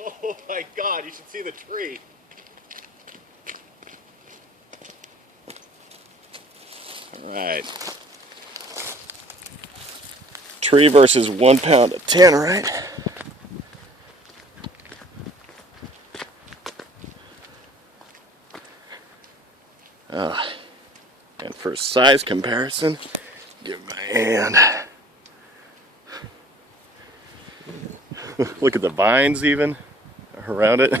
Oh my God, you should see the tree. All right. Tree versus 1 pound of Tannerite. And for size comparison, give my hand. Look at the vines even around it.